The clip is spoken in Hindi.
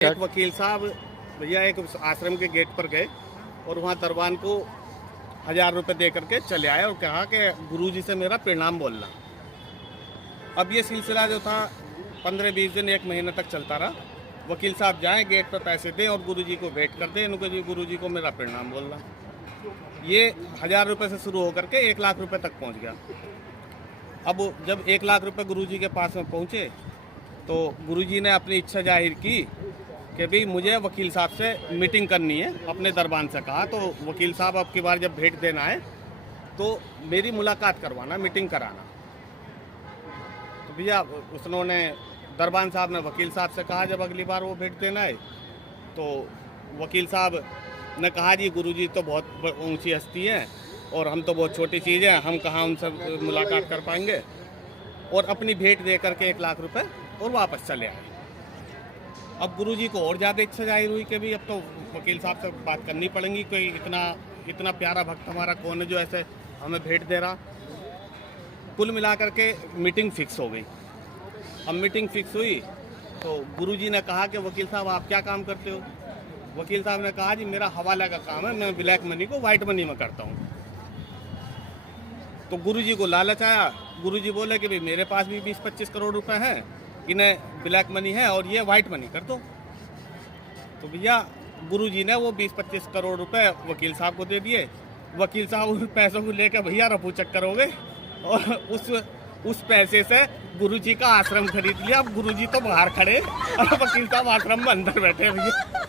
एक वकील साहब भैया एक आश्रम के गेट पर गए और वहाँ दरबान को 1000 रुपये दे करके चले आए और कहा कि गुरुजी से मेरा प्रणाम बोलना। अब ये सिलसिला जो था 15-20 दिन 1 महीने तक चलता रहा। वकील साहब जाएं गेट पर पैसे दें और गुरुजी को वेट कर दें, इनको जी गुरुजी को मेरा प्रणाम बोलना। ये 1000 रुपये से शुरू होकर के 1 लाख रुपये तक पहुँच गया। अब जब 1 लाख रुपये गुरुजी के पास में पहुँचे तो गुरुजी ने अपनी इच्छा जाहिर की कि भाई मुझे वकील साहब से मीटिंग करनी है, अपने दरबान से कहा। तो वकील साहब अब की बार जब भेंट देना है तो मेरी मुलाकात करवाना, मीटिंग कराना। तो भैया उन्होंने दरबान साहब ने वकील साहब से कहा जब अगली बार वो भेंट देना है तो वकील साहब ने कहा जी गुरुजी तो बहुत ऊंची हस्ती हैं और हम तो बहुत छोटी चीज़ हैं, हम कहाँ उनसे मुलाकात कर पाएंगे। और अपनी भेंट दे करके 1 लाख रुपए और वापस चले आए। अब गुरुजी को और ज़्यादा इच्छा जाहिर हुई कि भाई अब तो वकील साहब से बात करनी पड़ेगी, कोई इतना प्यारा भक्त हमारा कौन है जो ऐसे हमें भेंट दे रहा। कुल मिलाकर के मीटिंग फिक्स हो गई। अब मीटिंग फिक्स हुई तो गुरुजी ने कहा कि वकील साहब आप क्या काम करते हो? वकील साहब ने कहा जी मेरा हवाला का काम है, मैं ब्लैक मनी को वाइट मनी में करता हूँ। तो गुरुजी को लालच आया। गुरुजी बोले कि भाई मेरे पास भी 20-25 करोड़ रुपए हैं, इन्हें ब्लैक मनी है और ये वाइट मनी कर दो। तो भैया गुरुजी ने वो 20-25 करोड़ रुपए वकील साहब को दे दिए। वकील साहब उन पैसों को लेकर भैया रफू चक्कर हो गए और उस पैसे से गुरुजी का आश्रम खरीद लिया। अब गुरुजी तो बाहर खड़े और वकील साहब आश्रम में अंदर बैठे भैया।